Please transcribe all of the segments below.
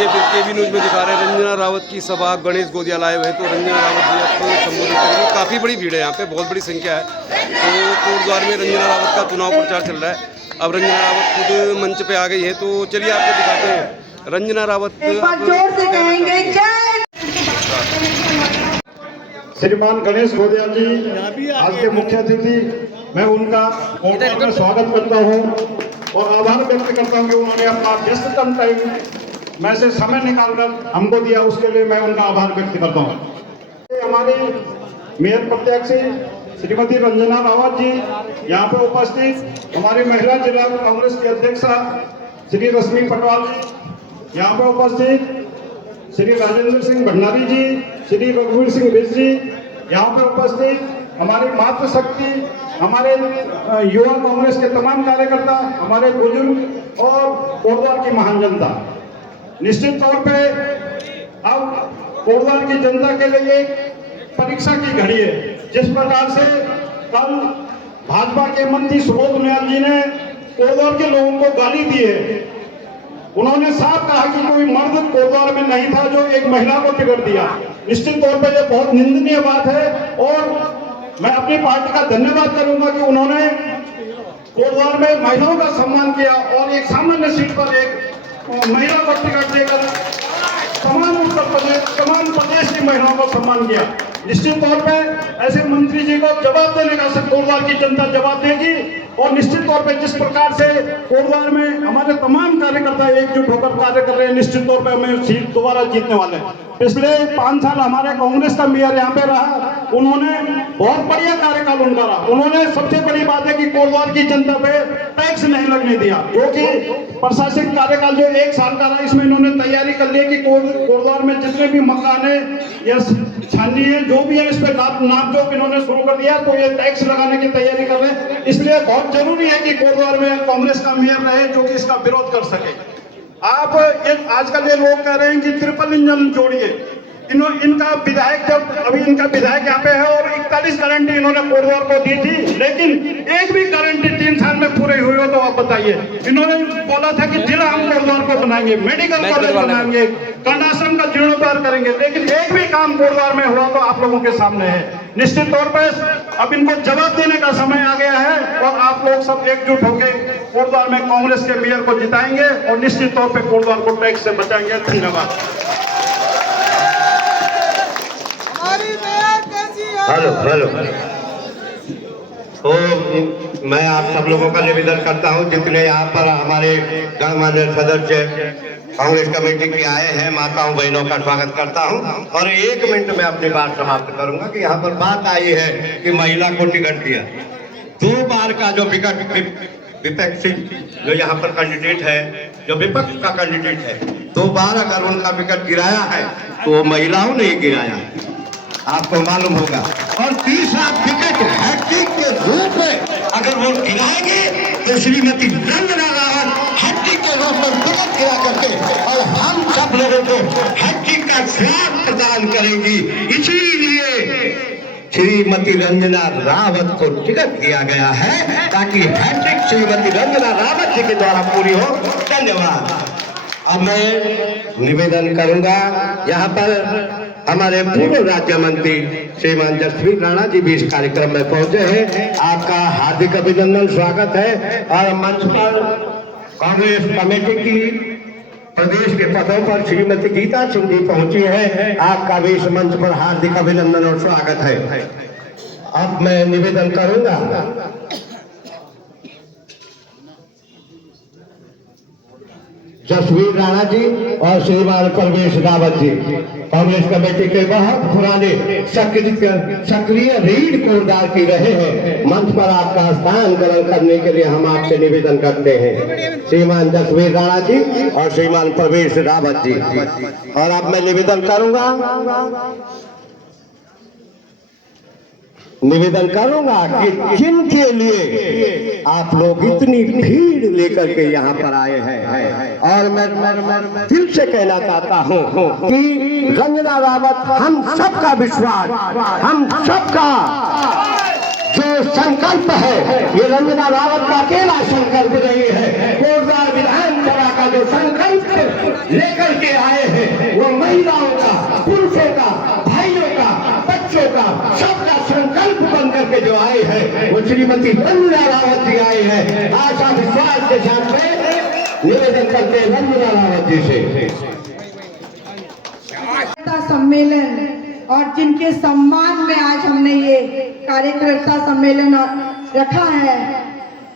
ये केबी न्यूज़ में दिखा रहे हैं रंजना रावत की सभा गणेश गोदिया लाए हुए, तो रंजना रावत जी आपको संबोधित करेंगे। काफ़ी बड़ी भीड़ है यहाँ पे, बहुत बड़ी संख्या है। तो कोटद्वार में रंजना रावत का चुनाव प्रचार चल रहा है। अब रंजना रावत खुद मंच पे आ गई है, तो चलिए आपको दिखाते हैं रंजना रावत। श्रीमान गणेश गोदिया जी आज के मुख्य अतिथि, मैं उनका कोटद्वार में स्वागत करता हूं और आभार व्यक्त करता हूं कि उन्होंने अपना व्यस्ततम टाइम में से समय निकालकर हमको दिया, उसके लिए मैं उनका आभार व्यक्त करता हूं। हमारी मेयर प्रत्याशी श्रीमती रंजना रावत जी यहाँ पे उपस्थित, हमारी महिला जिला कांग्रेस की अध्यक्षा श्री रश्मि पटवाल जी यहाँ पे उपस्थित, श्री राजेंद्र सिंह भंडारी जी, श्री रघुवीर सिंह बिज जी यहाँ पे उपस्थित, हमारी मातृशक्ति, हमारे युवा कांग्रेस के तमाम कार्यकर्ता, हमारे बुजुर्ग और कोटद्वार की महान जनता। निश्चित तौर पे अब कोटद्वार की जनता के लिए परीक्षा की घड़ी है। जिस प्रकार से कल भाजपा के मंत्री सुबोध उनियाल जी ने कोटद्वार के लोगों को गाली दी है, उन्होंने साफ कहा कि कोई मर्द कोटद्वार में नहीं था जो एक महिला को टिकट दिया। निश्चित तौर पर यह बहुत निंदनीय बात है और मैं अपनी पार्टी का धन्यवाद करूंगा कि उन्होंने कोटद्वार में महिलाओं का सम्मान किया और एक सामान्य सीट पर एक महिला को टिकट देकर तमाम उत्तर प्रदेश, तमाम प्रदेश की महिलाओं को सम्मान किया। निश्चित तौर पर ऐसे मंत्री जी को जवाब देने का कोटद्वार की जनता जवाब देगी और निश्चित तौर पे जिस प्रकार से कोटद्वार में हमारे तमाम कार्यकर्ता एकजुट होकर कार्य कर रहे हैं, निश्चित तौर पे हमें सीट दोबारा जीतने वाले हैं। पिछले 5 साल हमारे कांग्रेस का मेयर यहाँ पे रहा, उन्होंने बहुत बढ़िया कार्यकाल उनका रहा। उन्होंने सबसे बड़ी बात है कि कोटद्वार की जनता पे टैक्स नहीं लगने दिया, जो कि प्रशासनिक कार्यकाल जो 1 साल का रहा, इसमें इन्होंने तैयारी कर ली कि कोटद्वार में जितने भी मकान है या छानी है जो भी है, इस पे नापजोक इन्होंने शुरू कर दिया, तो ये टैक्स लगाने की तैयारी कर रहे हैं। इसलिए बहुत जरूरी है कि कोटद्वार में कांग्रेस का मेयर रहे जो कि इसका विरोध कर सके। आप ये आजकल ये लोग कह रहे हैं कि ट्रिपल इंजन जोड़िए, इनका विधायक जब अभी इनका विधायक यहाँ पे है और 41 गारंटी इन्होंने कोटद्वार को दी थी, लेकिन एक भी गारंटी 3 साल में पूरी हुई हो तो आप बताइए। इन्होंने बोला था कि जिला हम कोटद्वार को बनाएंगे, मेडिकल कॉलेज बनाएंगे, कर्णाश्रम का जीर्णोद्धार करेंगे, लेकिन एक भी काम कोटद्वार में हुआ तो आप लोगों के सामने है। निश्चित तौर पर अब इनको जवाब देने का समय आ गया है और आप लोग सब एकजुट होकर कोटद्वार में कांग्रेस के मेयर को जिताएंगे और निश्चित तौर पर कोटद्वार को टैक्स से बचाएंगे। धन्यवाद। हेलो तो मैं आप सब लोगों का निवेदन करता हूं, जितने यहाँ पर हमारे गणमान्य सदस्य कांग्रेस कमेटी के आए हैं, माताओं बहनों का स्वागत करता हूं और 1 मिनट में अपनी बात समाप्त करूंगा कि यहाँ पर बात आई है कि महिला को टिकट दिया। 2 बार का जो विपक्षी जो यहाँ पर कैंडिडेट है, जो विपक्ष का कैंडिडेट है, 2 बार अगर उनका विकेट गिराया है तो वो महिलाओं ने गिराया, आपको मालूम होगा। और तीसरा विकेट हैट्रिक के रूप में अगर वो गिराएंगे तो श्रीमती रंजना रावत हैट्रिक के रूप में विकेट गिरा करके और हम सब लोगों को हैट्रिक का श्राप प्रदान करेंगी। इसीलिए श्रीमती रंजना रावत को टिकट दिया गया है ताकि हैट्रिक श्रीमती रंजना रावत जी के द्वारा पूरी हो। धन्यवाद। अब मैं निवेदन करूंगा, यहाँ पर हमारे पूर्व राज्य मंत्री श्रीमान जसवीर राणा जी भी इस कार्यक्रम में पहुंचे हैं। आपका हार्दिक अभिनंदन, स्वागत है। और मंच पर कांग्रेस कमेटी की प्रदेश के पदों पर श्रीमती गीता सिंह जी पहुंची है, आपका भी इस मंच पर हार्दिक अभिनंदन और स्वागत है। अब मैं निवेदन करूंगा जसवीर राणा जी और श्रीमान परवेश रावत जी, कांग्रेस कमेटी के बहुत पुराने सक्रिय रीढ़ कोटद्वार की रहे हैं। मंच पर आपका स्थान ग्रहण करने के लिए हम आपसे निवेदन करते हैं, श्रीमान जसवीर राणा जी और श्रीमान परवेश रावत जी। और अब मैं निवेदन करूंगा कि जिनके लिए आप लोग इतनी भीड़ लेकर के यहाँ पर आए हैं, और मैं दिल से कहना चाहता हूँ कि रंजना रावत हम सबका विश्वास, हम सबका जो संकल्प है, ये रंजना रावत का अकेला संकल्प नहीं है, कोटद्वार विधानसभा का जो संकल्प लेकर के आए हैं वो महिलाओं का, पुरुषों का, भाइयों का, बच्चों का, सबका संकल्प बन करके जो आए हैं वो श्रीमती रंजना रावत जी आए हैं। आशा विश्वास के साथ में निवेदन करते हैं रंजना रावत जी से। सम्मेलन और जिनके सम्मान में आज हमने ये कार्यकर्ता सम्मेलन रखा है,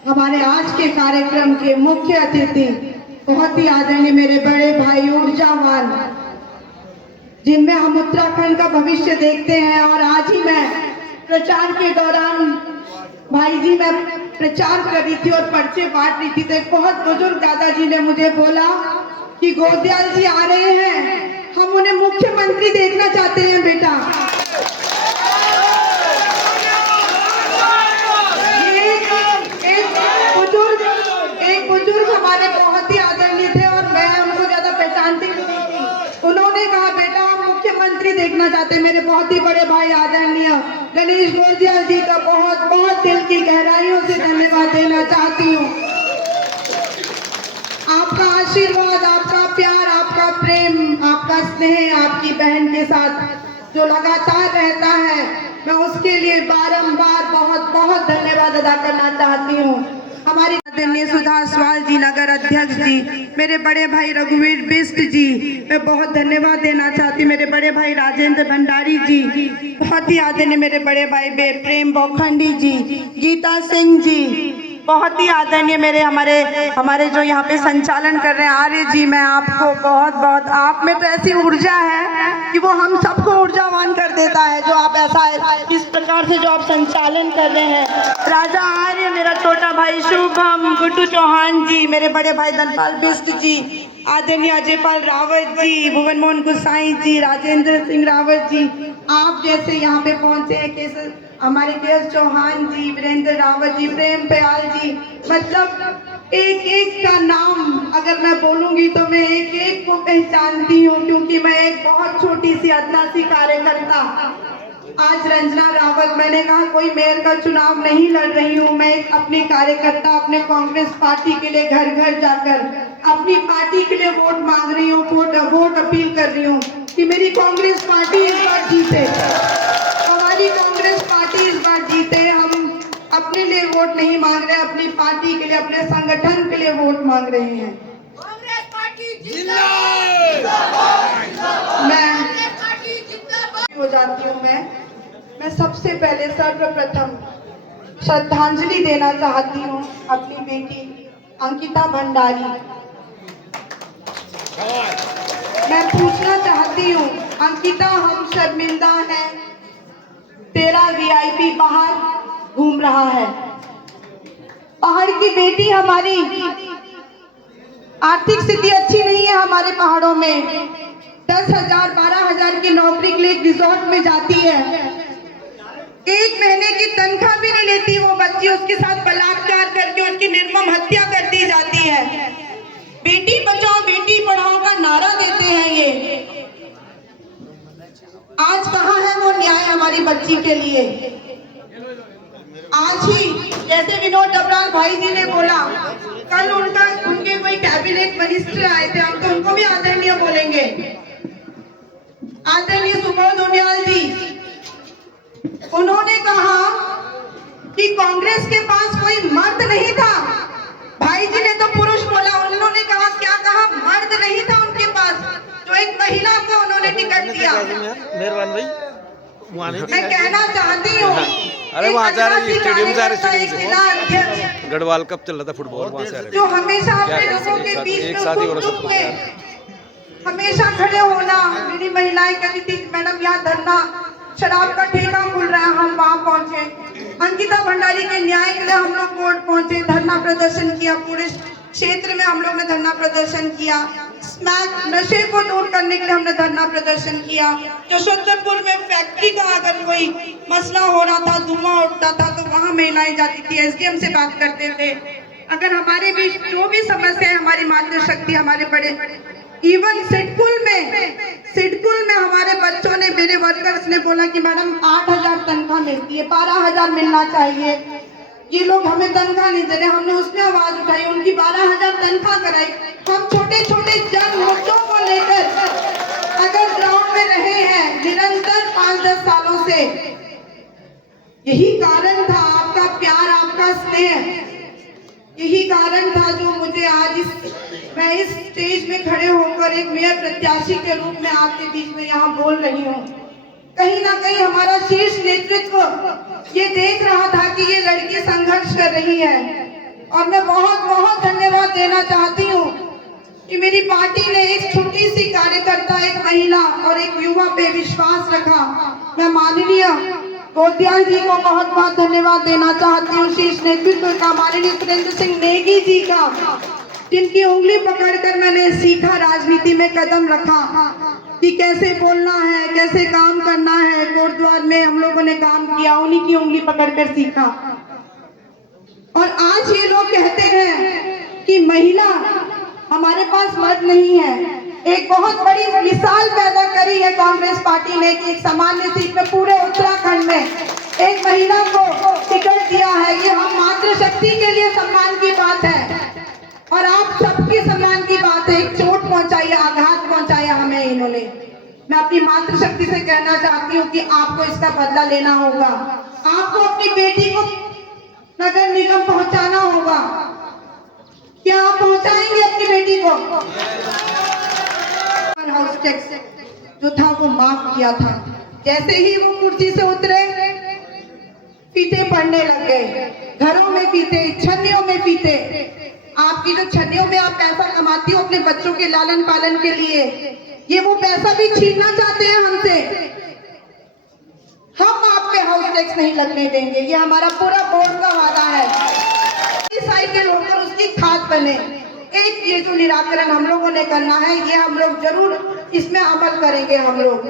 हमारे आज के कार्यक्रम के मुख्य अतिथि बहुत ही आदरणीय मेरे बड़े भाई ऊर्जावान, जिनमें हम उत्तराखंड का भविष्य देखते हैं। और आज ही मैं प्रचार के दौरान भाई जी मैं प्रचार कर रही थी और पर्चे बांट रही थी, तो एक बहुत बुजुर्ग दादाजी ने मुझे बोला कि गोदयाल जी आ रहे हैं, हम उन्हें मुख्यमंत्री देखना चाहते हैं बेटा। एक बुजुर्ग हमारे बहुत ही आदरणीय थे और मैं उनको ज्यादा पहचानती नहीं थी। उन्होंने कहा बेटा हम मुख्यमंत्री देखना चाहते हैं। मेरे बहुत ही बड़े भाई आदरणीय गणेश गोदयाल जी का बहुत बहुत दिल की गहराइयों से धन्यवाद देना चाहती हूँ। आपका आशीर्वाद, आपका प्यार, आपका प्रेम, आपका स्नेह आपकी बहन के साथ जो लगातार रहता है, मैं उसके लिए बारंबार बहुत बहुत धन्यवाद अदा करना चाहती हूँ। हमारी आदरणीय सुधा सवाल जी नगर अध्यक्ष जी, मेरे बड़े भाई रघुवीर बिष्ट जी, मैं बहुत धन्यवाद देना चाहती। मेरे बड़े भाई राजेंद्र भंडारी जी, बहुत ही आदरणीय मेरे बड़े भाई प्रेम बोखंडी जी, गीता सिंह जी, बहुत ही आदरणीय मेरे हमारे जो यहाँ पे संचालन कर रहे हैं आर्य जी, मैं आपको बहुत बहुत, आप में तो ऐसी ऊर्जा है कि वो हम सबको ऊर्जावान कर देता है। जो आप ऐसा इस प्रकार से जो आप संचालन कर रहे हैं, राजा आर्य, मेरा छोटा भाई शुभम, गुड्डू चौहान जी, मेरे बड़े भाई धनपाल बिष्ट जी, आदरणीय अजयपाल रावत जी, भुवन मोहन गुसाई जी, राजेंद्र सिंह रावत जी, आप जैसे यहाँ पे पहुंचे हैं, हमारे केएस चौहान जी, वीरेंद्र रावत जी, प्रेम पयाल जी, मतलब एक एक का नाम अगर मैं बोलूंगी तो मैं एक एक को पहचानती हूँ, क्योंकि मैं एक बहुत छोटी सी अदना सी कार्यकर्ता आज रंजना रावत, मैंने कहा कोई मेयर का चुनाव नहीं लड़ रही हूँ, मैं एक अपनी कार्यकर्ता अपने कांग्रेस पार्टी के लिए घर घर जाकर अपनी पार्टी के लिए वोट मांग रही हूँ, वोट अपील कर रही हूँ कि मेरी कांग्रेस पार्टी इस बार जीते, हमारी कांग्रेस पार्टी इस बार जीते। हम अपने लिए वोट नहीं मांग रहे, अपनी पार्टी के लिए, अपने संगठन के लिए वोट मांग रहे हैं। कांग्रेस पार्टी जिंदाबाद, मैं हो जाती हूँ। मैं सबसे पहले सर्वप्रथम श्रद्धांजलि देना चाहती हूँ अपनी बेटी अंकिता भंडारी। मैं पूछना चाहती हूँ अंकिता, हम शर्मिंदा हैं, तेरा वीआईपी बाहर घूम रहा है। पहाड़ की बेटी हमारी, आर्थिक स्थिति अच्छी नहीं है हमारे पहाड़ों में, 10,000 12,000 की नौकरी के लिए एक रिजॉर्ट में जाती है, 1 महीने की तनख्वाह भी नहीं लेती वो बच्ची, उसके साथ बलात्कार करके उसकी निर्मम हत्या कर दी जाती है। बेटी बचाओ बेटी पढ़ाओ का नारा देते हैं ये, आज कहाँ है वो न्याय हमारी बच्ची के लिए। आज ही जैसे विनोद डबराल भाई जी ने बोला, कल उनके कोई कैबिनेट मिनिस्टर आए थे, हम तो उनको भी आदरणीय बोलेंगे, आदरणीय सुबोध उनियाल जी, उन्होंने कहा कि कांग्रेस के पास कोई मर्द नहीं था। भाई जी ने तो पुरुष बोला, उन्होंने कहा क्या कहा, मर्द नहीं था उनके पास, जो एक महिला को उन्होंने टिकट दिया। मेहरबान भाई, मैं कहना चाहती हूँ, अरे वहाँ जा रहे स्टेडियम जा रहे स्टेडियम गढ़वाल कप चल रहा था फुटबॉल, वहाँ से आ रहे जो हमेशा अपने लोगों के बीच में सुख-दुख में हमेशा खड़े होना। मेरी महिलाएं कहती थी मैडम यहाँ धरना, शराब का ठेका खुल रहा है, हम वहाँ पहुंचे, अंकिता भंडारी के न्याय के लिए हम लोग कोर्ट पहुंचे, धरना प्रदर्शन किया, पूरे क्षेत्र में हम लोग ने धरना प्रदर्शन किया, स्मैक नशे को दूर करने के लिए हमने धरना प्रदर्शन किया। यशोधरपुर में फैक्ट्री का अगर कोई मसला हो रहा था, धुआं उठता था, तो वहाँ महिलाएं जाती थी, एसडीएम से बात करते थे। अगर हमारे बीच जो भी समस्या है, हमारी मातृशक्ति, हमारे बड़े, इवन सिडकुल में हमारे बच्चों ने, मेरे वर्कर्स ने बोला कि मैडम 8,000 तनख्वाह मिलती है, 12,000 मिलना चाहिए, ये लोग हमें तनख्वाह नहीं दे रहे। हमने उसमें आवाज उठाई, उनकी 12,000 तनख्वाह कराई, हम छोटे छोटे जन मुद्दों को लेकर अगर ग्राउंड में रहे हैं निरंतर 5-10 सालों से, यही कारण था आपका प्यार, आपका स्नेह, यही कारण था जो मुझे आज मैं इस स्टेज में खड़े होकर एक मेयर प्रत्याशी के रूप में आपके बीच में यहाँ बोल रही हूँ। कहीं ना कहीं हमारा शीर्ष नेतृत्व ये देख रहा था कि ये लड़की संघर्ष कर रही है, और मैं बहुत बहुत धन्यवाद देना चाहती हूँ कि मेरी पार्टी ने एक छोटी सी कार्यकर्ता, एक महिला और एक युवा पे विश्वास रखा। मैं माननीय गोदियाल जी को बहुत बहुत धन्यवाद देना चाहती हूँ, शीर्ष नेतृत्व का, माननीय सुरेंद्र सिंह नेगी जी का, जिनकी उंगली पकड़कर मैंने सीखा, राजनीति में कदम रखा कि कैसे बोलना है, कैसे काम करना है। कोटद्वार में हम लोगों ने काम किया, उन्हीं की उंगली पकड़कर सीखा। और आज ये लोग कहते हैं कि महिला, हमारे पास मर्द नहीं है। एक बहुत बड़ी मिसाल पैदा करी है कांग्रेस पार्टी ने कि एक सामान्य सीट में पूरे उत्तराखंड में एक महिला को टिकट दिया है। ये हम मातृशक्ति के लिए सम्मान की बात है, और आप सबकी सम्मान की बात है। एक चोट पहुंचाई, आघात पहुंचाया हमें इन्होंने। मैं अपनी मातृशक्ति से कहना चाहती हूँ कि आपको इसका बदला लेना होगा। आपको अपनी बेटी को नगर निगम पहुंचाना होगा। क्या आप पहुंचाएंगे अपनी बेटी को? हाउस टैक्स जो था वो माफ किया था। जैसे ही वो कुर्सी से उतरे, फीते पड़ने लग गए, घरों में फीते, छन्नियों में फीते। आपकी जो छन्नियों में आप पैसा कमाती हो अपने बच्चों के लालन पालन के लिए, ये वो पैसा भी छीनना चाहते हैं हमसे। हम आप पे हाउस टैक्स नहीं लगने देंगे, ये हमारा पूरा बोर्ड का वादा है। साइकिल होकर उसकी खाद बने, एक ये जो निराकरण हम लोगों ने करना है, ये हम लोग जरूर इसमें अमल करेंगे। हम लोग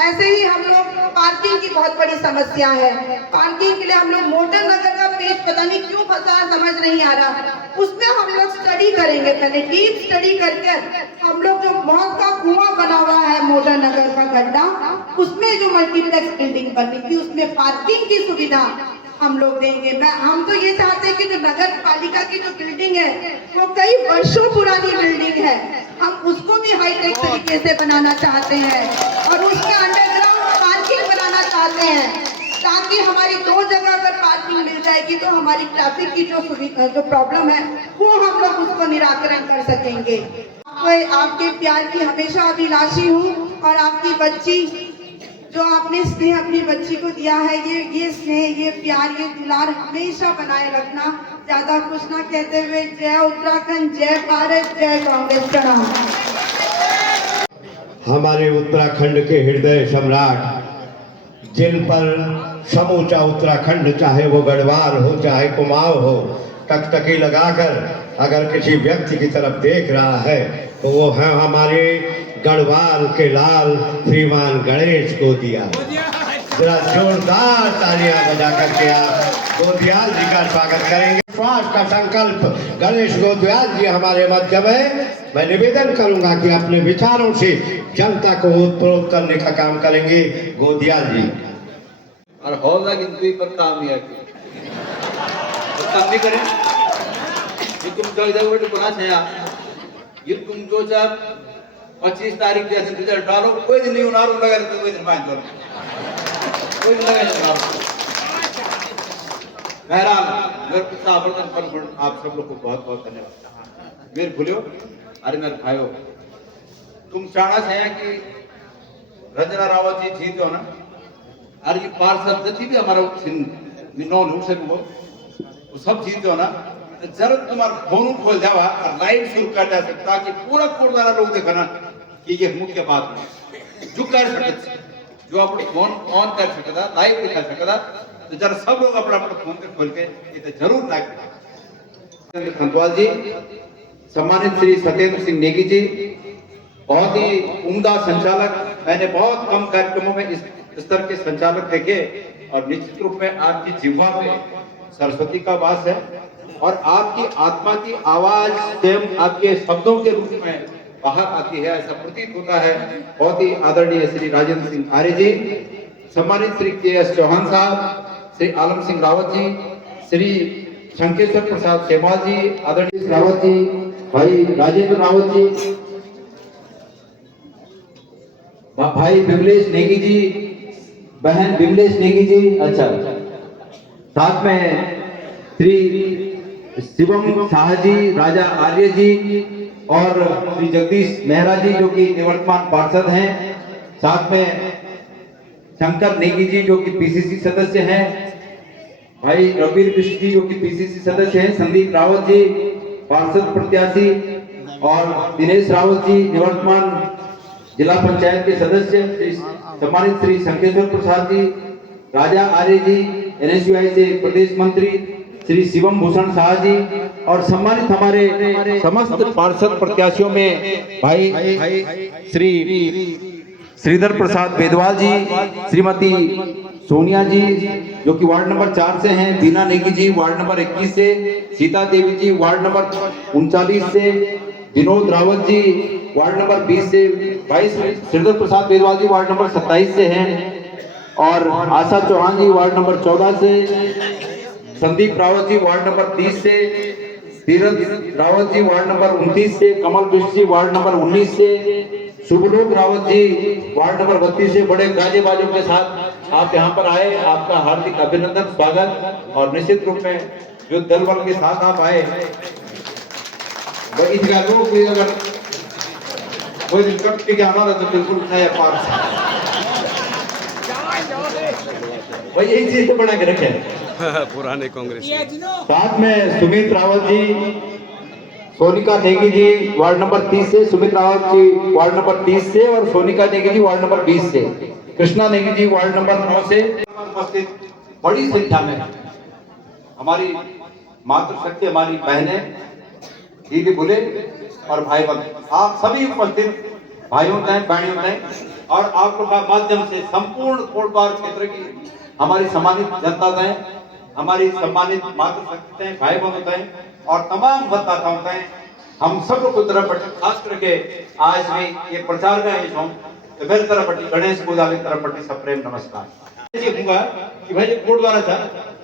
ऐसे ही, हम लोग पार्किंग की बहुत बड़ी समस्या है। पार्किंग के लिए हम लोग मोटर नगर का पेज पता नहीं क्यों फंसा, समझ नहीं आ रहा। उसमें हम लोग स्टडी करेंगे, पहले डीप स्टडी करके हम लोग जो मौत का कुआं बना हुआ है मोटर नगर का गड्ढा, उसमें जो मल्टीप्लेक्स बिल्डिंग बननी थी, उसमें पार्किंग की सुविधा हम लोग देंगे। हम तो ये चाहते हैं कि जो नगर पालिका की जो बिल्डिंग है वो कई वर्षों पुरानी बिल्डिंग है, हम उसको भी हाईटेक तरीके से बनाना चाहते हैं और उसमें अंडरग्राउंड पार्किंग बनाना चाहते हैं, ताकि हमारी 2 जगह अगर पार्किंग मिल जाएगी तो हमारी ट्रैफिक की जो प्रॉब्लम है वो हम लोग उसको निराकरण कर सकेंगे। आपके प्यार की हमेशा अभिलाषी हूँ, और आपकी बच्ची जो आपने स्नेह अपनी बच्ची को दिया है, ये स्नेह, ये प्यार, ये दुलार हमेशा बनाए रखना। ज्यादा कुछ ना कहते हुए, जय उत्तराखंड, जय भारत, जय कांग्रेस, प्रणाम। हमारे उत्तराखंड के हृदय सम्राट, जिन पर समूचा उत्तराखंड, चाहे वो गढ़वाल हो चाहे कुमाऊं हो, टकटकी लगाकर अगर किसी व्यक्ति की तरफ देख रहा है तो वो है हमारे गढ़वाल के लाल श्रीमान गणेश गोदियाल। जरा जोरदार तालियां बजा करके आप गोदियाल जी का स्वागत करेंगे। विश्वास का संकल्प, गणेश गोदियाल जी हमारे मध्य में। मैं निवेदन करूंगा कि अपने विचारों से जनता को उत्प्रोत करने का काम करेंगे गोदियाल जी। और होगा किंतु पर काम है काम करें तुम जो पुनः ये तुम जो 25 तारीख जैसे रिजल्ट डालो, कोई दिन नहीं उनारू लगा तो कोई दिन बांध दो, कोई दिन लगा। बहरहाल मेरे पिता आवर्तन पर आप सब लोग को बहुत बहुत धन्यवाद। मेरे भूलो, अरे मेरे भाइयों, तुम चाहना चाहिए कि रंजना रावत जी जीतो ना, अरे ये पार्षद जति भी हमारा नौ से वो सब जीतो ना, जरूर तुम्हारा फोन खोल जावा और लाइव शुरू कर जा सकता कि पूरा कोटद्वार लोग देखा ना कि ये मुख्य बात है जो कर सकते, जो अपने फोन ऑन कर सकता, लाइव दिखा सकता, तो जरा सब लोग अपना अपना फोन के खोल के ये तो जरूर लाइव। खंतवाल जी, सम्मानित श्री सत्येंद्र सिंह नेगी जी, बहुत ही उम्दा संचालक। मैंने बहुत कम कार्यक्रमों में इस स्तर के संचालक देखे, और निश्चित रूप में आपकी जिह्वा पे सरस्वती का वास है, और आपकी आत्मा की आवाज स्वयं आपके शब्दों के रूप में बाहर आती है, ऐसा प्रतीत होता है। बहुत ही आदरणीय श्री राजेंद्र सिंह आर्य जी, सम्मानित श्री के.एस. चौहान साहब, श्री आलम सिंह रावत जी, श्री शंकेश्वर प्रसाद खेमाल जी, आदरणीय रावत जी, भाई राजेंद्र रावत जी, भाई विमलेश नेगी जी, बहन विमलेश नेगी जी, अच्छा, साथ में श्री शिवम शाह जी, राजा आर्य जी और श्री जगदीश मेहरा जी जो कि निवर्तमान पार्षद हैं, साथ में शंकर नेगी जी जो कि पीसीसी सदस्य हैं, भाई रवीर कृष्ण जी जो कि पीसीसी सदस्य हैं, संदीप रावत जी पार्षद प्रत्याशी और दिनेश रावत जी निवर्तमान जिला पंचायत के सदस्य, सम्मानित श्री शंकेश्वर प्रसाद जी, राजा आर्य जी एनएसयूआई से प्रदेश मंत्री, श्री शिवम भूषण शाह जी और सम्मानित हमारे समस्त पार्षद प्रत्याशियों में भाई श्री श्रीधर प्रसाद बेदवाल जी, श्रीमती सोनिया जी जो कि वार्ड नंबर 4 से हैं, बीना नेगी जी वार्ड नंबर 21 से, सीता देवी जी वार्ड नंबर 39 से, विनोद रावत जी वार्ड नंबर 20 से, भाई श्रीधर प्रसाद बेदवाल जी वार्ड नंबर 27 से हैं और आशा चौहान जी वार्ड नंबर 14 से, संदीप रावत जी वार्ड नंबर 30 से, तीरथ रावत जी वार्ड नंबर 29 से, कमल बिष्ट जी वार्ड नंबर 19 से, शुभलोक रावत जी वार्ड नंबर 32 से बड़े गाजे बाजों के साथ आप यहाँ पर आए, आपका हार्दिक अभिनंदन, स्वागत। और निश्चित रूप में जो दल बल के साथ आप आए, इस गालों को अगर कोई दिक्कत के आना तो बिल्कुल नया पार वही यही चीज तो बना के रखे पुराने कांग्रेस। साथ में सुमित रावत जी, सोनिका नेगी जी वार्ड नंबर 30 से, सुमित रावत जी वार्ड नंबर 30 से और सोनिका नेगी जी वार्ड नंबर 20 से, कृष्णा नेगी जी वार्ड नंबर 9 से उपस्थित बड़ी संख्या में हमारी मातृशक्ति, हमारी बहनें, दीदी बुले और भाई बंधु, आप सभी उपस्थित भाइयों हैं, बहनियों हैं और आप लोग का माध्यम से संपूर्ण कोटद्वार क्षेत्र की हमारी सम्मानित जनता हैं, हमारी सम्मानित मातृशक्ति हैं, भाई बंधु हैं और तमाम मतदाताओं हैं, हम सब लोग को तरफ खास करके आज भी ये प्रचार का आयोजन तो मेरे तरफ गणेश गोदावरी तरफ सप्रेम नमस्कार। ये कहूंगा कि भाई कोर्ट द्वारा था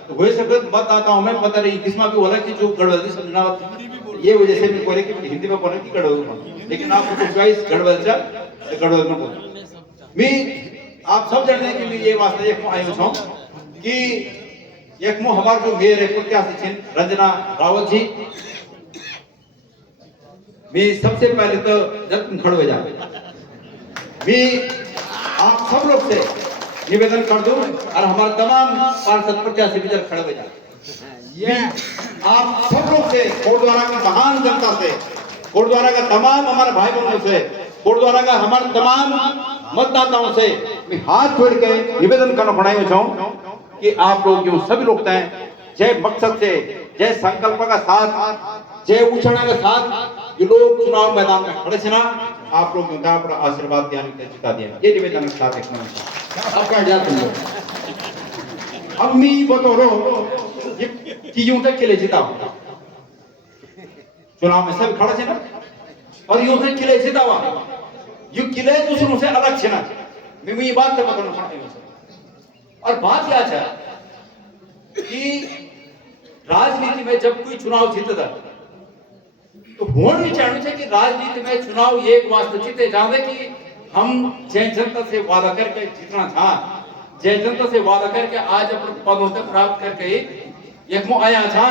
तो हुए सकत मतदाताओं में पता नहीं किस्मा भी होला कि जो गड़बड़ी समझना ये वजह से मैं बोले कि हिंदी में बोले कि गड़बड़, लेकिन आपको चॉइस गड़बड़ में बोल मैं आप सब जानते हैं कि मैं ये वास्ते एक आयो हूं कि एक मो हमार जो मेयर है प्रत्याशी छिन रंजना रावत जी, मैं सबसे पहले तो जब तुम खड़े हो जाओ मैं आप सब लोग से निवेदन कर दूं और हमारे तमाम पार्षद प्रत्याशी भी जब खड़े हो जाए, आप सब लोग से कोटद्वारा की महान जनता से, कोटद्वारा का तमाम हमारे भाई बहनों से, कोटद्वारा का हमारे तमाम मतदाताओं से मैं हाथ जोड़ के निवेदन करना पड़ाई चाहूं कि आप लोग जो सभी लोग हैं जय मकसद से, जय संकल्प का साथ, जय उछाना के साथ जो लोग चुनाव मैदान में खड़े थे ना, आप लोग उनका अपना आशीर्वाद दिया, जिता दिया, ये निवेदन के साथ एक अब कह जाते हैं अब मैं बता रहा हूं चीजों तक के लिए जीता हूं, चुनाव में सब खड़े थे ना और यूं तक किले जीता हुआ, यू किले दूसरों से अलग थे ना, मैं ये बात बताना चाहता हूं। और बात क्या है कि राजनीति में जब कोई चुनाव जीतता तो होना भी चाहिए कि राजनीति में चुनाव ये वास्ते जीते जाने कि हम जय जनता से वादा करके जीतना था, जय जनता से वादा करके आज अपने पदों तक प्राप्त करके एक मो आया था,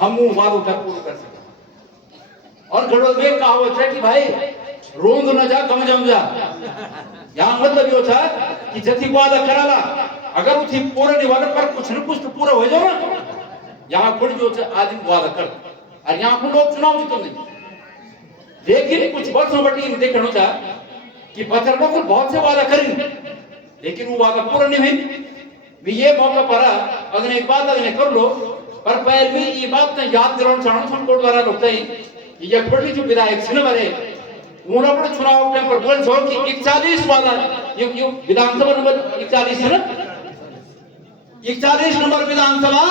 हम वो वादों तक पूर्ण कर सके। और गड़बड़ में कहावत है कि भाई रोंद न जा कम जम जा, यहाँ मतलब ये था कि जति वादा कराला अगर उठी पूरा नहीं वादा पर कुछ न कुछ तो पूरा हो जाओ ना, यहाँ कुछ जो आदमी वादा कर और यहाँ को लोग चुनाव जीतो नहीं, लेकिन कुछ वर्षों बटी देखना था कि पत्थर लोग बहुत से वादा करेंगे लेकिन वो वादा पूरा नहीं हुई। ये मौका पर अगर एक बात अगर कर लो पर पहले भी ये बात तो याद दिलाना चाहूँ हम कोर्ट द्वारा लोग ये बड़ी जो विधायक से बने उन्होंने अपने चुनाव टाइम पर बोल छोड़ कि 41 वादा ये विधानसभा नंबर 41 है ना, 41 नंबर विधानसभा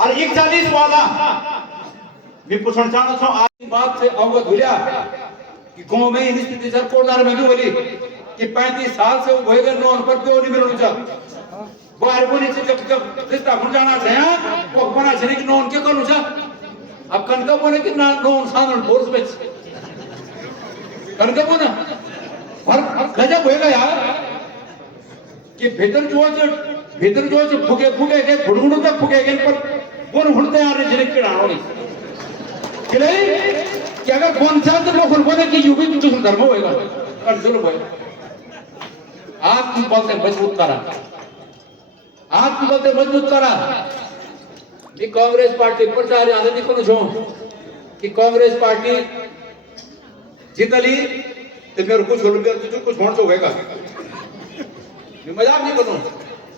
और 41 वादा मैं पूछना चाहता हूं आज बात से अवगत हो गया कि गांव में इन स्थिति सर कोटद्वार में भी बोली कि 35 साल से वो भयगर नौन पर क्यों नहीं मिलना चाह बाहर बोली से जब रिश्ता फुट जाना चाहिए वो बना छने कि नौन के करू चाह अब कनका बोले कि ना नो इंसान फोर्स में कनका बोला और गजब होएगा यार कि भीतर जो फुगे के गुड़गुड़ तक फुगे के पर कौन हुड़ते यार जिले के डालो कि नहीं कि अगर कौन सा तो लोग बोले कि यूपी तो धर्म होएगा और जुल्म होएगा आप की बोलते मजबूत करा मी कांग्रेस पार्टी प्रचार आनंदी को छो कि कांग्रेस पार्टी जीतली तो मेरे कुछ होना तो होएगा मैं मजाक नहीं करूं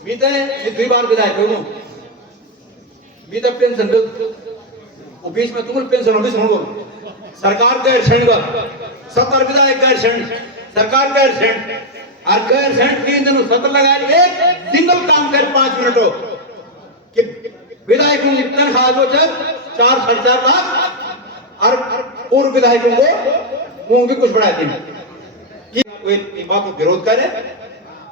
मी दुई बार विधायक हूं मी तो पेंशन बीच में तुम पेंशन ऑफिस हूं सरकार गैर सेंड 70 विधायक गैर सेंड सरकार गैर सेंड और गैर सेंड 3 दिन 70 लगा एक सिंगल काम कर 5 मिनट हो कि विधायकों की तनख्वाह जो 4-4.5 लाख और पूर्व विधायकों को वो भी कुछ बढ़ा देंगे ये बात को विरोध करे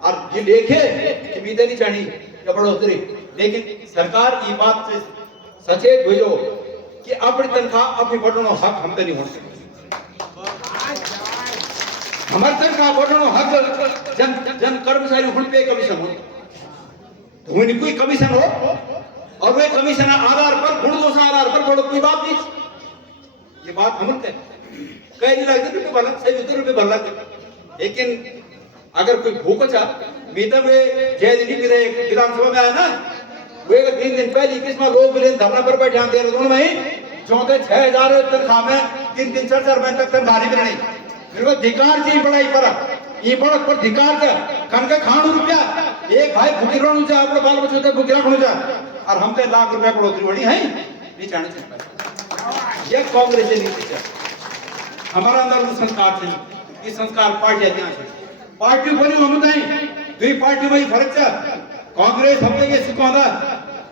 और ये देखे कि बीते नहीं चाहिए या बढ़ोतरी लेकिन सरकार ये बात से सचेत हो जो कि अपनी तनख्वाह अपनी बढ़ाना हक हम पे नहीं हो सकता हमारे तनख्वाह बढ़ाना हक जन कर्मचारी हुन पे कमीशन हो तो हुन कोई कमीशन हो और वे कमीशन आधार पर गुण दोष आधार पर बढ़ो कोई बात नहीं ये बात हम कह नहीं लगती तो भला सही उतर पे भला लेकिन अगर कोई भूख चा मीता में जय दिन विधानसभा में आया ना वे 3 दिन पहले किसमें लोग मिले धरना पर बैठे दे रहे दोनों में जो 6,000 तनख्वाह में 3-4 महीने तक तनख्वाह नहीं मिलनी फिर वो धिकार चाहिए बड़ा ही फर्क ये बड़ा पर धिकार था कनका खान रुपया एक भाई भूखी रहना चाहिए अपने बाल बच्चों तक भूखी रखना चाहिए और हम पे लाख रुपया बढ़ोतरी बड़ी है नहीं चाहना चाहिए ये कांग्रेस नीति है हमारा अंदर वो संस्कार थे ये संस्कार पार्टी पार्टी बोली हम दुई पार्टी में फर्क था कांग्रेस हमें ये सिखाता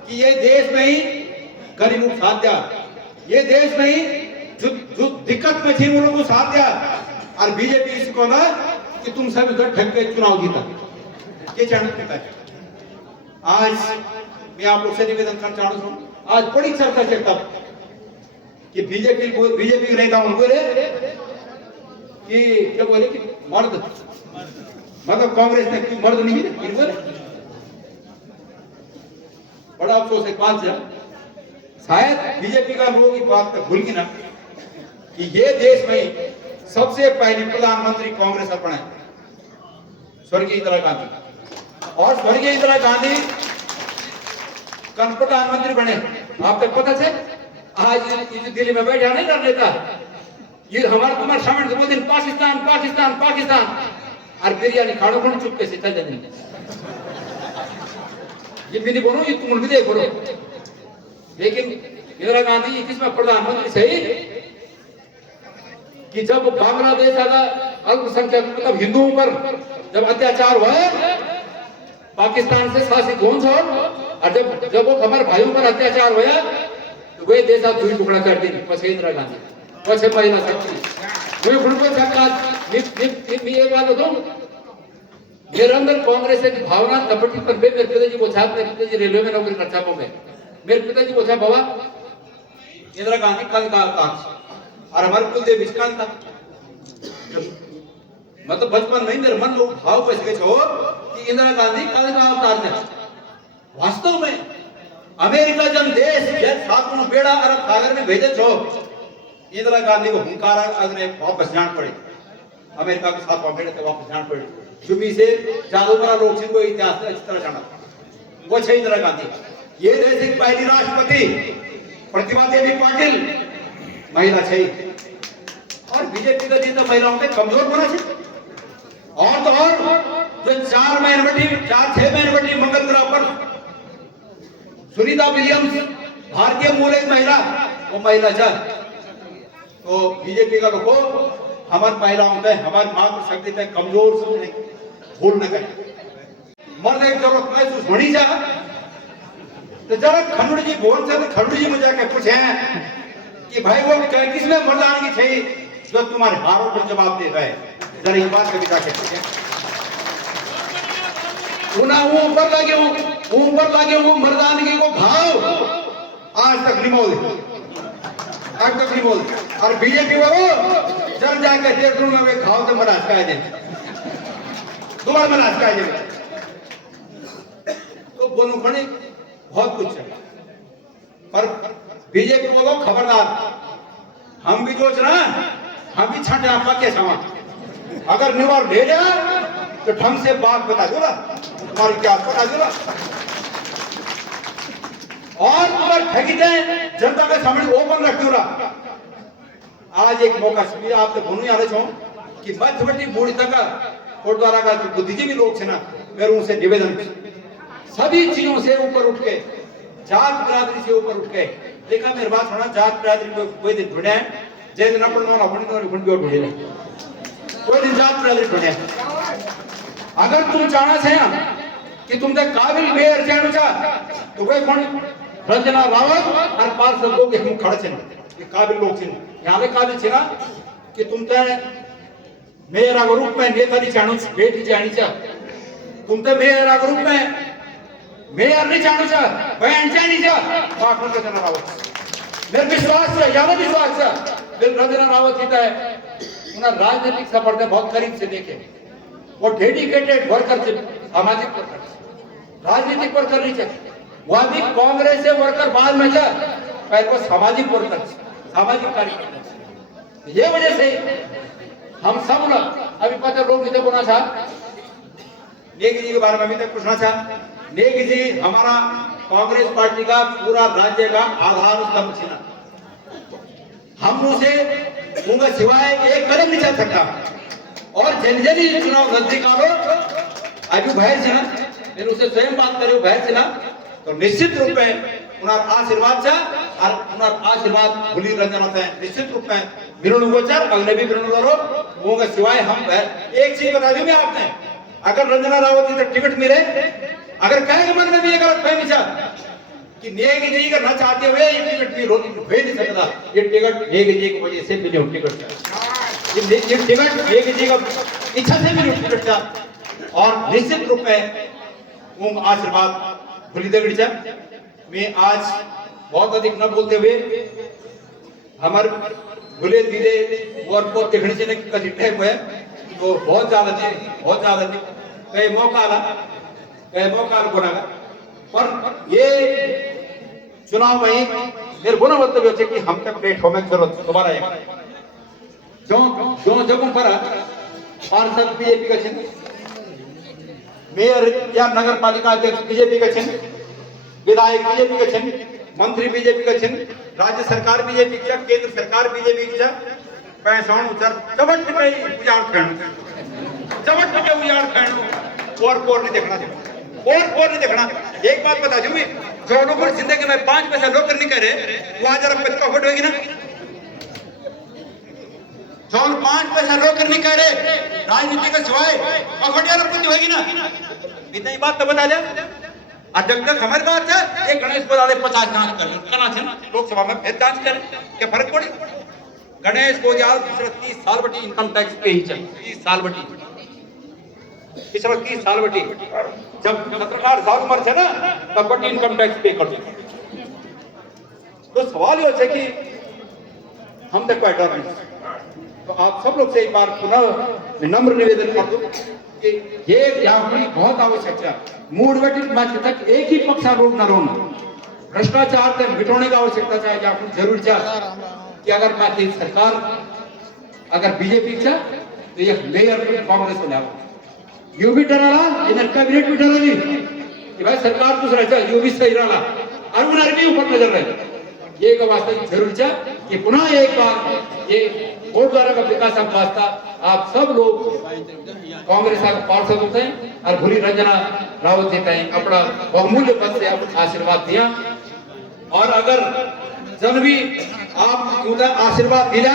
कि ये देश में ही गरीब को साथ दिया ये देश में ही जो दिक्कत में थी उन लोगों को साथ दिया और बीजेपी सिखाता कि तुम सब उधर ठग के चुनाव जीता ये चाहता है आज मैं आप लोग से निवेदन करना चाहता हूं आज बड़ी चर्चा चलता कि बीजेपी के नेता बोले कि क्या बोले कि मर्द मतलब कांग्रेस ने क्यों मर्द नहीं मिले बड़ा अफसोस एक बात है शायद बीजेपी का लोग इस बात का भूल गए ना कि ये देश में सबसे पहले प्रधानमंत्री कांग्रेस अपने स्वर्गीय इंदिरा गांधी और स्वर्गीय इंदिरा गांधी कल प्रधानमंत्री बने आपको पता है आज ये दिल्ली में बैठा नहीं कर लेता ये हमारे तुम्हारे सामने दो दिन पाकिस्तान और बिरयानी खाड़ो को चुपके से चल जाने ये भी नहीं बोलो ये तुम भी देखो लेकिन इंदिरा गांधी किसमें प्रधानमंत्री सही कि जब बांग्लादेश आगा अल्पसंख्यक मतलब हिंदुओं पर जब अत्याचार हुआ पाकिस्तान से शासित हों और जब वो हमारे भाइयों पर अत्याचार हुआ तो वे देश दुई टुकड़ा कर दी पछे इंदिरा गांधी पछे महिला शक्ति वे बिल्कुल सरकार ये बात बताऊं मेरे अंदर कांग्रेस की भावना तपटी पर मेरे पिताजी को छाप मेरे पिताजी रेलवे में नौकरी करता हूं मैं मेरे पिताजी को छाप बाबा इंदिरा गांधी कल का और हमारे कुलदेव विस्कान था मतलब बचपन में मेरे मन में भाव बच गए छो कि इंदिरा गांधी कल का अवतार थे वास्तव में अमेरिका जन देश सातों बेड़ा अरब सागर में भेजे छो इंदिरा गांधी को हुंकार अगले वापस जान पड़े अमेरिका के साथ बेड़े से वापस जान पड़े जुबी से जादूगरा लोग को इतिहास अच्छी तरह जाना वो छे इंदिरा गांधी ये देश की पहली राष्ट्रपति प्रतिभा देवी पाटिल महिला छे और बीजेपी का नेता महिलाओं में कमजोर बना छे और तो और जो 4 महीने बटी मंगल ग्रह पर सुनीता विलियम्स भारतीय मूल एक महिला वो महिला जन तो बीजेपी का लोगों हमारी महिलाओं पे हमारी मातृ शक्ति पे कमजोर समझने भूल न करें मर्द एक जरूरत महसूस होनी चाहिए तो जरा खंडू जी बोल से खंडू जी मुझे क्या पूछे कि भाई वो किसमें मर्दानगी थी जो तुम्हारे हारों पर जवाब दे रहे जरा ये बात कभी जाके पूछे ऊपर लगे वो मर्दानगी को भाव आज तक निमोल आज तक नहीं बोलते। और बीजेपी वालों जब जाकर देख लूंगा वे खाओ तो मराज का दे दोबारा मराज का दे तो बोलूं खड़े बहुत कुछ है। पर बीजेपी वालों खबरदार, हम भी सोच रहे हैं, हम भी छठ आपका के सामान अगर निवार ले लिया तो ढंग से बात बता दो ना, तुम्हारी क्या बता दो ना, और तुम्हारे ठगी जनता के सामने ओपन रख दो ना। आज एक मौका आपने बोलूं याद छो कि मध्यवर्ती बूढ़ी तक कोटद्वारा का जो बुद्धिजीवी लोग थे ना, मेरे उनसे निवेदन सभी चीजों से ऊपर उठ के, जात बिरादरी से ऊपर उठ के, देखा मेरी बात सुना, जात बिरादरी को कोई दिन ढूंढे जय दिन अपन ढूंढे कोई दिन जात बिरादरी ढूंढे। अगर तुम चाहना से कि तुम काबिल मेयर जानो चाह तो वे कौन रंजना रावत और पार्षद लोग हम खड़े छे, ये काबिल लोग छे, यहाँ पे काबिल छे ना कि तुम ते मेयर के रूप में नेता नहीं चाहनो बेटी जानी चाह, तुम ते मेयर के रूप में मेयर नहीं चाहनो चाह, बहन जानी चाह, पार्षद रंजना रावत मेरे विश्वास है, ज्यादा विश्वास है मेरे रंजना रावत जीता है। उन्हें राजनीतिक सफलता बहुत करीब से देखे, वो डेडिकेटेड वर्कर थे, सामाजिक वर्कर, राजनीतिक वर्कर नहीं चाहिए, वह भी कांग्रेस से वर्कर बाद में जा, पहले वो सामाजिक वर्कर, सामाजिक कार्यकर्ता। ये वजह से हम सब लोग अभी पता लोग कितने बोलना था, नेगी जी के बारे में अभी तक पूछना था। नेगी जी हमारा कांग्रेस पार्टी का पूरा राज्य का आधार स्तंभ छीना, हम उसे उनका सिवाय एक कदम नहीं चल सकता। और जन जन ही चुनाव नजदीक आ लो, अभी भैर से ना फिर उसे स्वयं बात करो भैर से ना, तो निश्चित रूप में उनका आशीर्वाद था और उनका आशीर्वाद भूली रंजन होता है निश्चित रूप में विरोध गोचर अगले भी विरोध करो वो का सिवाय हम एक चीज बता दूं मैं आपने, अगर रंजना रावत जी तक टिकट मिले, अगर कहे मन में भी ये गलत फहमी था कि नेगी जी करना चाहते हुए ये टिकट भी भेज नहीं सकता, ये टिकट नेगी जी की वजह से मिले टिकट, ये टिकट नेगी जी का इच्छा से मिले टिकट था। और निश्चित रूप में वो आशीर्वाद भूली दगड़ी। मैं आज बहुत अधिक न बोलते हुए हमारे भूले दीदे और को देखने से कभी टाइम है तो बहुत ज्यादा थी कई मौका बोला, पर ये चुनाव में मेरे बोना मतलब है कि हम तक प्लेटफॉर्म जरूरत दोबारा है जो जगहों पर पार्षद बीजेपी का चिन्ह, मेयर या नगर पालिका अध्यक्ष बीजेपी का चिन्ह, विधायक बीजेपी का चिन्ह, मंत्री बीजेपी का चिन्ह, राज्य सरकार बीजेपी का, केंद्र सरकार बीजेपी का, पैसा चमट पे उजाड़ और नहीं देखना और नहीं देखना। एक बात बता दूं मैं, जो लोग जिंदगी में 5 पैसा नौकर नहीं करे वो आज अरब पे प्रॉफिट होगी ना, जो 5 पैसा नौकर नहीं करे राजनीति का सिवाय प्रॉफिट अरबपति होगी ना, इतना ही बात तो बता दे। और जब तक हमारी बात है एक गणेश को 50 जांच करना लोकसभा में फिर जांच करें, क्या फर्क पड़ी। गणेश को 30 साल बटी इनकम टैक्स पे ही चल, 30 साल बटी, इस वक्त 30 साल बटी, जब 17 साल उम्र थे ना तब बटी इनकम टैक्स पे कर दी। तो सवाल ये है कि हम तक कोई डर नहीं। तो आप सब लोग से एक बार पुनः विनम्र निवेदन कर दूं कि ये यहाँ पर बहुत आवश्यक है, मूडवटी मैच तक एक ही पक्ष रोक न रोना, भ्रष्टाचार तक मिटाने की आवश्यकता है, यहाँ पर जरूर चाह कि अगर मैं सरकार अगर बीजेपी चाह तो ये मेयर कांग्रेस को लाओ, यू भी डरा रहा इधर कैबिनेट भी डरा नहीं कि भाई सरकार दूसरा चाह यू भी सही रहा और उन्हें भी ऊपर नजर रहे। ये का वास्ता जरूर चाह कि पुनः एक बार ये कोटद्वारा का विकास वास्ता आप सब लोग कांग्रेस का पार्षद होते हैं और भूरी रंजना रावत जीते हैं, अपना बहुमूल्य पद से आशीर्वाद दिया। और अगर जन भी आप आशीर्वाद दिला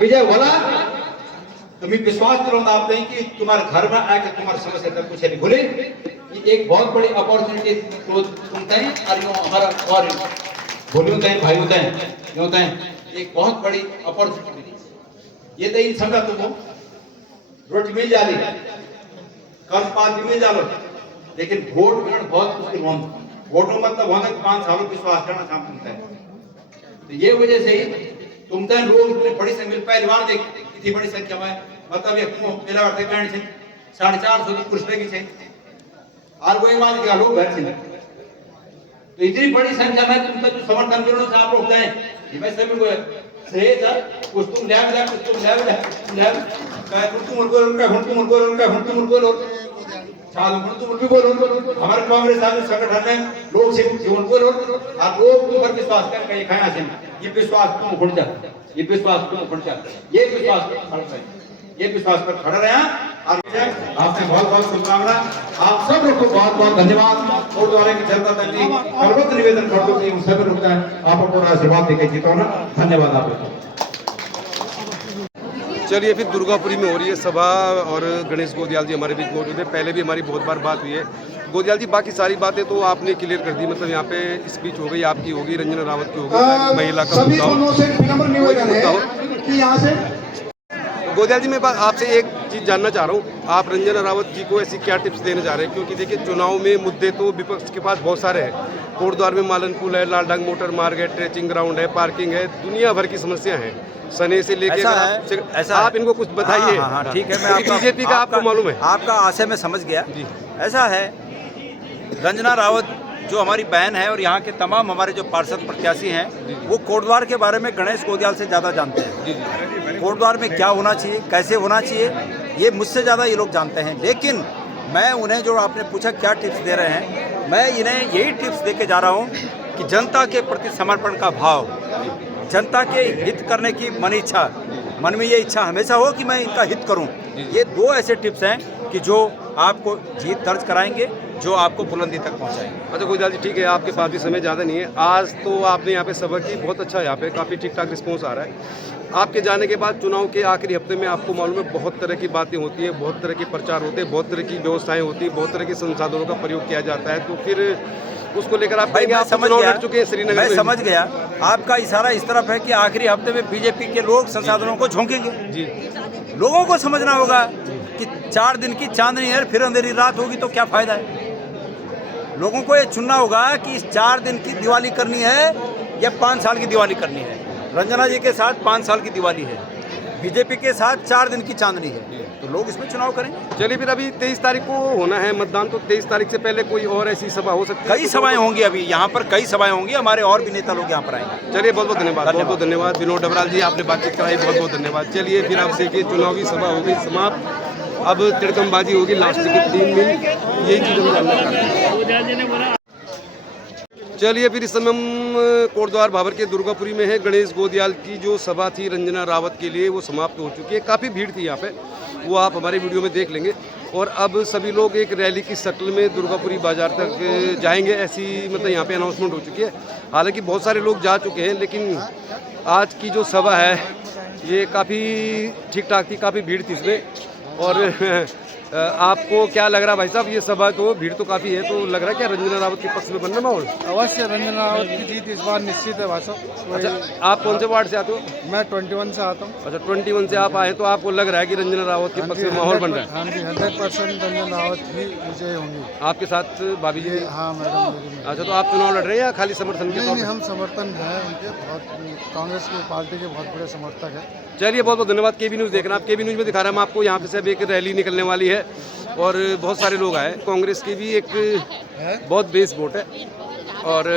विजय होला तो मैं विश्वास करूंगा आप कि तुम्हारे घर में आकर तुम्हारी समस्या तक कुछ नहीं भूले। ये एक बहुत बड़ी अपॉर्चुनिटी तो सुनते हैं और हमारा और भूले होते हैं भाई होते हैं एक बहुत बड़ी अपॉर्चुनिटी। ये तो इन समझा तुमको रोटी मिल जाती कर्ज पात मिल जालो, लेकिन वोट मिलना बहुत मुश्किल वोटों मतलब वहां 5 सालों विश्वास करना चाहते हैं। तो ये वजह से तुम तो लोग इतने बड़ी संख्या परिवार देख इतनी बड़ी संख्या में मतलब एक मेला वार्ते करने से 450 की कुर्सी लगी छे और वो बात क्या लोग बैठ छे तो इतनी बड़ी संख्या में तुम तो समर्थन करो से आप लोग जाए ये मैं सभी को सही था कुछ तुम ले काय तुम बोलो साधु तुम भी बोलो हमारे कांग्रेस आदि संगठन में लोग से जीवन बोलो और लोग तुम पर विश्वास कर कहीं खाया से ये विश्वास तुम उड़ जा ये विश्वास पर खड़ा रहे और आपसे बहुत बहुत शुभकामना आप सब लोग को बहुत बहुत धन्यवाद और द्वारा की जनता तक सर्वोच्च निवेदन कर दो कि उन सभी रुकता है आप अपना आशीर्वाद देके जीतो ना धन्यवाद आप लोग। चलिए फिर दुर्गापुरी में हो रही है सभा और गणेश गोदियाल जी हमारे बीच मौजूद है। पहले भी हमारी बहुत बार बात हुई है। गोदियाल जी बाकी सारी बातें तो आपने क्लियर कर दी, मतलब यहाँ पे स्पीच हो गई, आपकी होगी, रंजना रावत की होगी, महिला का मुद्दा हो। गोदियाल जी मैं आपसे एक चीज़ जानना चाह रहा हूँ, आप रंजना रावत जी को ऐसी क्या टिप्स देना चाह रहे हैं? क्योंकि देखिए चुनाव में मुद्दे तो विपक्ष के पास बहुत सारे हैं। कोटद्वार में मालन पुल है, लालडांग मोटर मार्ग है, ट्रेचिंग ग्राउंड है, पार्किंग है, दुनिया भर की समस्या है। सने से लेके ऐसा आप इनको कुछ बताइए। हाँ, ठीक है, मैं बीजेपी का आपको मालूम है, आपका आशय में समझ गया। ऐसा है, रंजना रावत जो हमारी बहन है और यहाँ के तमाम हमारे जो पार्षद प्रत्याशी हैं वो कोटद्वार के बारे में गणेश गोदियाल से ज़्यादा जानते हैं। कोटद्वार में क्या होना चाहिए, कैसे होना चाहिए, ये मुझसे ज़्यादा ये लोग जानते हैं। लेकिन मैं उन्हें जो आपने पूछा क्या टिप्स दे रहे हैं, मैं इन्हें यही टिप्स दे के जा रहा हूँ कि जनता के प्रति समर्पण का भाव, जनता के हित करने की मन में ये इच्छा हमेशा हो कि मैं इनका हित करूं। ये दो ऐसे टिप्स हैं कि जो आपको जीत दर्ज कराएंगे, जो आपको बुलंदी तक पहुंचाएंगे। अच्छा गोदियाल जी ठीक है, आपके पास भी समय ज़्यादा नहीं है। आज तो आपने यहाँ पे सभा की, बहुत अच्छा यहाँ पे काफ़ी ठीक ठाक रिस्पॉन्स आ रहा है। आपके जाने के बाद चुनाव के आखिरी हफ्ते में आपको मालूम है बहुत तरह की बातें होती है, बहुत तरह के प्रचार होते हैं, बहुत तरह की व्यवस्थाएँ होती हैं, बहुत तरह के संसाधनों का प्रयोग किया जाता है। तो फिर उसको लेकर आप समझ लड़ चुके हैं श्रीनगर में। समझ गया, आपका इशारा इस तरफ है कि आखिरी हफ्ते में बीजेपी के लोग संसाधनों को झोंकेंगे। जी, लोगों को समझना होगा कि 4 दिन की चांदनी है, फिर अंधेरी रात होगी तो क्या फायदा है। लोगों को ये चुनना होगा कि इस 4 दिन की दिवाली करनी है या 5 साल की दिवाली करनी है। रंजना जी के साथ 5 साल की दिवाली है, बीजेपी के साथ 4 दिन की चांदनी है, तो लोग इसमें चुनाव करेंगे। चलिए फिर अभी 23 तारीख को होना है मतदान, तो 23 तारीख से पहले कोई और ऐसी सभा हो सकती है? कई सभाएं होंगी, अभी यहाँ पर कई सभाएं होंगी, हमारे और भी नेता लोग यहाँ पर आएंगे। चलिए बहुत बहुत धन्यवाद, बहुत बहुत धन्यवाद विनोद डबराल जी, आपने बातचीत कराई, बहुत बहुत धन्यवाद। चलिए फिर आप देखिए चुनावी सभा हो गई समाप्त, अब तिड़कमबाजी होगी लास्ट के 3 मिनट, यही चीज़ हम जानना चाहते हैं। चलिए फिर इस समय हम कोटद्वार भाबर के दुर्गापुरी में है। गणेश गोदियाल की जो सभा थी रंजना रावत के लिए वो समाप्त हो चुकी है। काफ़ी भीड़ थी यहाँ पे, वो आप हमारे वीडियो में देख लेंगे। और अब सभी लोग एक रैली की शक्ल में दुर्गापुरी बाजार तक जाएंगे, ऐसी मतलब यहाँ पे अनाउंसमेंट हो चुकी है। हालांकि बहुत सारे लोग जा चुके हैं, लेकिन आज की जो सभा है ये काफ़ी ठीक ठाक थी, काफ़ी भीड़ थी इसमें। और आपको क्या लग रहा है भाई साहब, ये सभा तो भीड़ तो काफ़ी है, तो लग रहा है क्या रंजना रावत के पक्ष में बनना माहौल? अवश्य रंजना रावत की जीत इस बार निश्चित है भाई साहब। अच्छा, आप कौन से वार्ड से आते हो? मैं 21 से आता हूँ। अच्छा, 21 से आप आए, तो आपको लग रहा है कि रंजना रावत के पक्ष में माहौल बन रहा है? हाँ जी, 100% रंजना रावत ही विजय होंगी। आपके साथ भाभी जी? हाँ मैडम। अच्छा, तो आप चुनाव लड़ रहे हैं या खाली समर्थन के? नहीं, हम समर्थन है उनके, बहुत कांग्रेस की पार्टी के बहुत बड़े समर्थक है। चलिए बहुत बहुत धन्यवाद। केबी न्यूज़ देखना, आप केबी न्यूज़ में दिखा रहा है हम आपको, यहाँ पे से अब एक रैली निकलने वाली है और बहुत सारे लोग आए। कांग्रेस की भी एक बहुत बेस वोट है और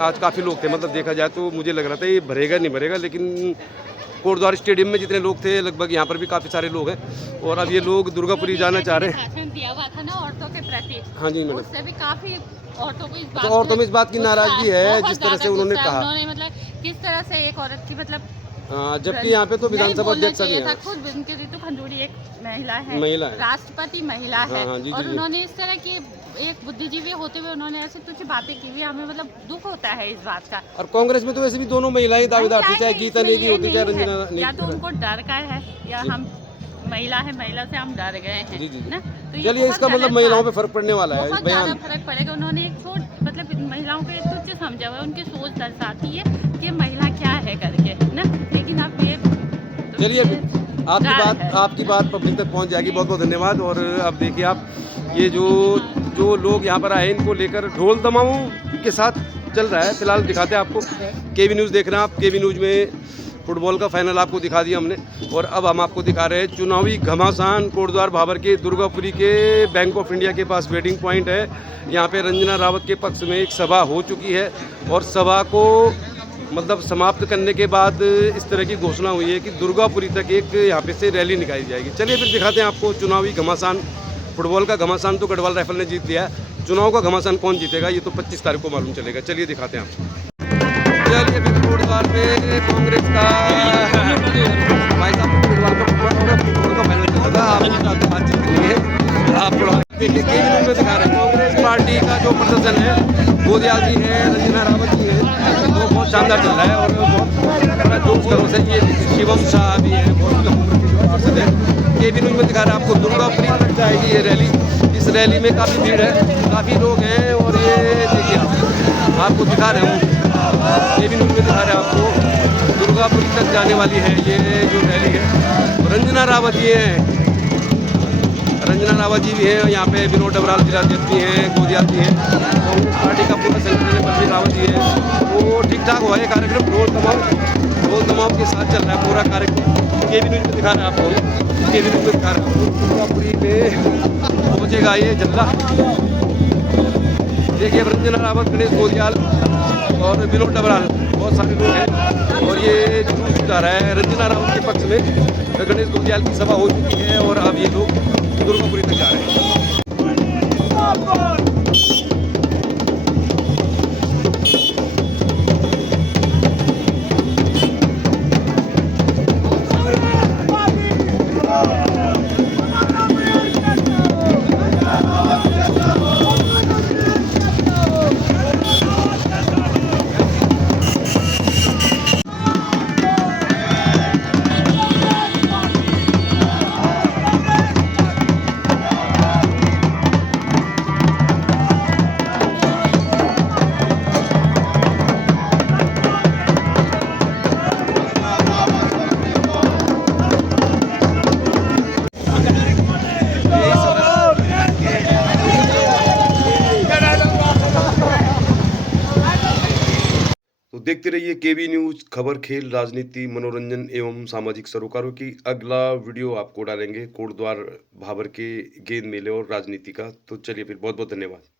आज काफ़ी लोग थे, मतलब देखा जाए तो मुझे लग रहा था ये भरेगा नहीं भरेगा, लेकिन कोटद्वार स्टेडियम में जितने लोग थे लगभग यहाँ पर भी काफ़ी सारे लोग हैं। और अब ये लोग दुर्गापुरी जाना चाह रहे हैं। भाषण दिया हुआ था ना औरतों के प्रति, हाँ जी मैडम, उससे भी काफी औरतों को तो औरतों में इस बात की नाराजगी है जिस तरह से उन्होंने कहा, उन्होंने मतलब किस तरह से एक औरत की मतलब, जबकि यहाँ पे तो विधानसभा अध्यक्ष भी हैं। खुद उनकी ऋतु खंडूरी एक महिला महिला है, राष्ट्रपति महिला है। हाँ, जी, और जी, उन्होंने इस तरह की एक बुद्धिजीवी होते हुए उन्होंने ऐसे कुछ बातें की हुई, हमें मतलब दुख होता है इस बात का। और कांग्रेस में तो वैसे भी दोनों महिलाएं दावेदार थी, चाहे गीता नेगी होती चाहे रंजना नेगी। या तो उनको डर का है या हम महिला है, महिला से हम डर गए हैं। जी, जी, ना, तो चलिए इसका मतलब महिलाओं पे फर्क पड़ने वाला है। बहुत बयान ज़्यादा फर्क पड़ेगा। उन्होंने एक सोच मतलब महिलाओं को एक तुच्छ समझा हुआ है, उनकी सोच दर्शाती है कि महिला क्या है करके ना। लेकिन आप ये चलिए आपकी बात पब्लिक तक पहुंच जाएगी। बहुत बहुत धन्यवाद। और अब देखिए आप ये जो लोग यहाँ पर आए इनको लेकर ढोल दमाऊं के साथ चल रहा है। फिलहाल दिखाते हैं आपको। केबी न्यूज़ देख रहे हैं आप। केबी न्यूज़ में फुटबॉल का फाइनल आपको दिखा दिया हमने, और अब हम आपको दिखा रहे हैं चुनावी घमासान कोटद्वार भाबर के दुर्गापुरी के बैंक ऑफ इंडिया के पास वेटिंग पॉइंट है। यहाँ पे रंजना रावत के पक्ष में एक सभा हो चुकी है, और सभा को मतलब समाप्त करने के बाद इस तरह की घोषणा हुई है कि दुर्गापुरी तक एक यहाँ पे से रैली निकाली जाएगी। चलिए फिर दिखाते हैं आपको चुनावी घमासान। फुटबॉल का घमासान तो गढ़वाल राइफल ने जीत लिया है, चुनाव का घमासान कौन जीतेगा ये तो 25 तारीख को मालूम चलेगा। चलिए दिखाते हैं आपको। चलिए फिर कोटद्वार पे कांग्रेस का भाई साहब फुटबॉल का फाइनल चल रहा था, आप बातचीत करेंगे, आप थोड़ा देखिए कई दिनों में दिखा रहे हैं कांग्रेस पार्टी का जो प्रदर्शन है, गोदियाल जी है, रंजना रावत जी है, वो बहुत शानदार चल रहा है और बहुत बड़ा जोश खरोश है। ये शिवम शाह भी है, बहुत कम उम्र के जो पार्षद है, के भी न्यूज़ में दिखा रहे हैं आपको। दुर्गापुरी तक जाएगी ये रैली, इस रैली में काफ़ी भीड़ है, काफ़ी लोग हैं, और ये देखिए आपको दिखा रहे हूँ, ये भी न्यूज़ में दिखा रहे हैं आपको, दुर्गापुरी तक जाने वाली है ये जो रैली है। रंजना रावत ये हैं, रंजना रावत जी भी हैं यहाँ पे, विनोद डबराल जिलाध्यक्ष भी हैं, गोदियाल जी हैं, कांग्रेस पार्टी का पूरा संगठन है, बलबीर रावत जी है। वो ठीक ठाक हुआ है कार्यक्रम, ढोल तमाम के साथ चल रहा है पूरा कार्यक्रम। ये भी न्यूज़ में दिखा रहे हैं आपको, ये भी न्यूज़ में दिखा रहे हैं आपको, दुर्गापुरी में पहुँचेगा ये जल्दा। देखिए रंजना रावत, गणेश गोदियाल और विनोद डबराल, बहुत सारे लोग हैं, और ये जुलूस जा रहा है रंजना रावत के पक्ष में। गणेश गोदियाल की सभा हो चुकी है और अब ये लोग दुर्गापुरी तक जा रहे हैं। तो देखते रहिए केबी न्यूज़, खबर, खेल, राजनीति, मनोरंजन एवं सामाजिक सरोकारों की। अगला वीडियो आपको डालेंगे कोटद्वार भाबर के गेंद मेले और राजनीति का। तो चलिए फिर, बहुत बहुत धन्यवाद।